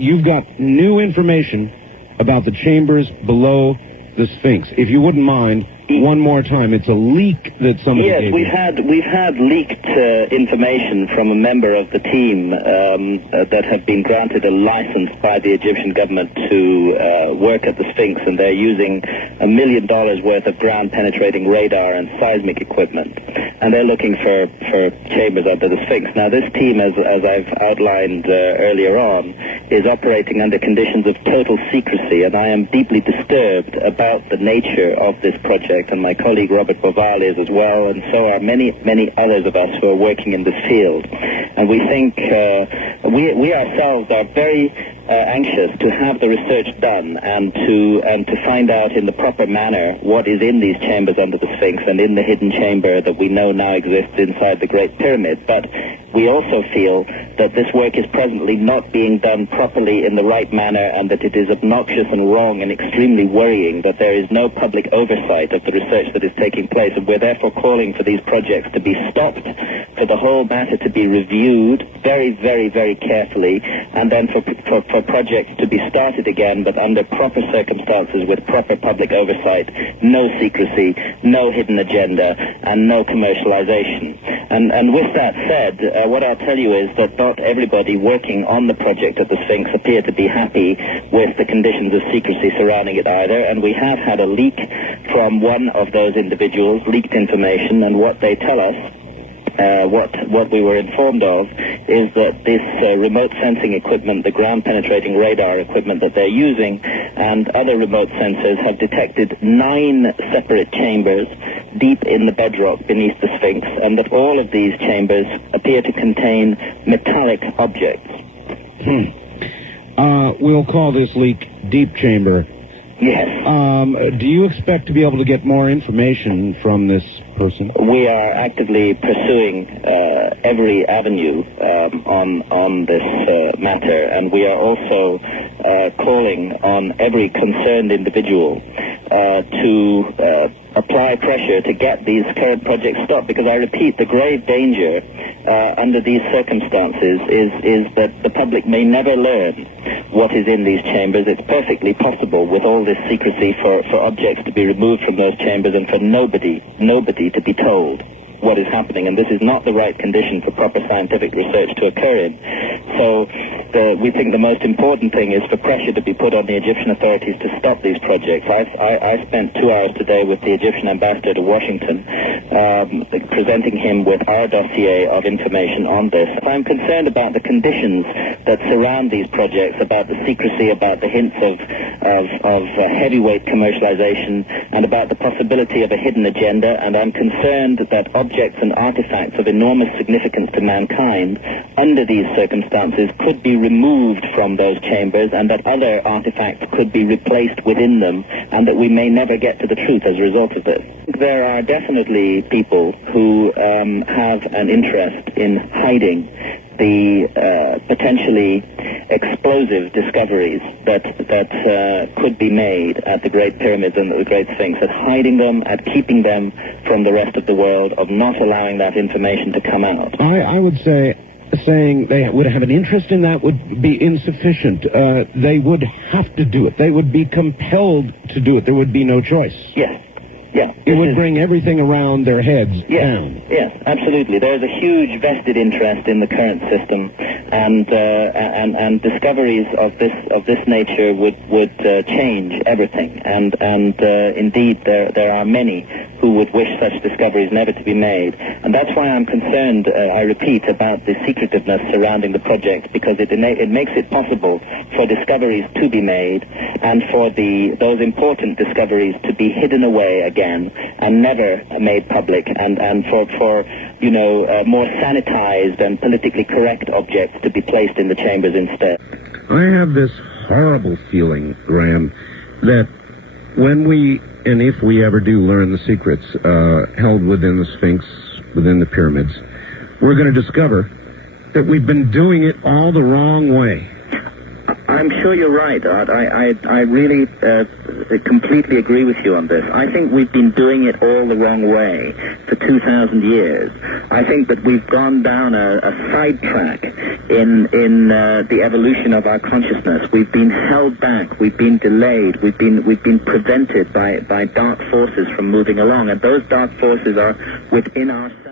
you've got new information about the chambers below the Sphinx. If you wouldn't mind, one more time, it's a leak that somebody gave you. Yes, we've had leaked information from a member of the team that have been granted a license by the Egyptian government to work at the Sphinx, and they're using $1 million worth of ground-penetrating radar and seismic equipment, and they're looking for chambers under the Sphinx. Now, this team, as I've outlined earlier on, is operating under conditions of total secrecy, and I am deeply disturbed about the nature of this project, and my colleague Robert Boval is as well, and so are many others of us who are working in this field. And we think we ourselves are very anxious to have the research done and to find out in the proper manner what is in these chambers under the Sphinx and in the hidden chamber that we know now exists inside the Great Pyramid. But we also feel that this work is presently not being done properly in the right manner, and that it is obnoxious and wrong and extremely worrying that there is no public oversight of the research that is taking place. And we're therefore calling for these projects to be stopped, for the whole matter to be reviewed very, very, very carefully, and then for projects to be started again, but under proper circumstances with proper public oversight, no secrecy, no hidden agenda, and no commercialization. And with that said, what I'll tell you is that not everybody working on the project at the Sphinx appear to be happy with the conditions of secrecy surrounding it either, and we have had a leak from one of those individuals, leaked information, and what they tell us, what we were informed of, is that this remote sensing equipment, the ground-penetrating radar equipment that they're using, and other remote sensors have detected 9 separate chambers deep in the bedrock beneath the Sphinx, and that all of these chambers appear to contain metallic objects. We'll call this leak Deep Chamber. Yes. Do you expect to be able to get more information from this person? We are actively pursuing every avenue on this matter, and we are also calling on every concerned individual to apply pressure to get these current projects stopped, because I repeat, the grave danger under these circumstances is that the public may never learn what is in these chambers. It's perfectly possible, with all this secrecy, for objects to be removed from those chambers and for nobody to be told what is happening, and this is not the right condition for proper scientific research to occur in. So we think the most important thing is for pressure to be put on the Egyptian authorities to stop these projects. I spent 2 hours today with the Egyptian ambassador to Washington, presenting him with our dossier of information on this. I'm concerned about the conditions that surround these projects, about the secrecy, about the hints of heavyweight commercialization, and about the possibility of a hidden agenda, and I'm concerned that objects and artifacts of enormous significance to mankind under these circumstances could be removed from those chambers, and that other artifacts could be replaced within them, and that we may never get to the truth as a result of this. There are definitely people who have an interest in hiding the potentially explosive discoveries that could be made at the Great Pyramids and the Great Sphinx, at hiding them, at keeping them from the rest of the world, of not allowing that information to come out. I would say saying they would have an interest in that would be insufficient. They would have to do it. They would be compelled to do it. There would be no choice. Yes. Yeah. It would bring everything around their heads down. Yes, absolutely. There's a huge vested interest in the current system, and discoveries of this nature would change everything. And indeed, there are many who would wish such discoveries never to be made. And that's why I'm concerned, I repeat, about the secretiveness surrounding the project, because it makes it possible for discoveries to be made, and for those important discoveries to be hidden away again and never made public, and for more sanitized and politically correct objects to be placed in the chambers instead. I have this horrible feeling, Graham, that when we, and if we ever do learn the secrets held within the Sphinx, within the pyramids, we're going to discover that we've been doing it all the wrong way. I'm sure you're right, Art. I really completely agree with you on this. I think we've been doing it all the wrong way for 2,000 years. I think that we've gone down a sidetrack in the evolution of our consciousness. We've been held back. We've been delayed. We've been prevented by dark forces from moving along, and those dark forces are within ourselves.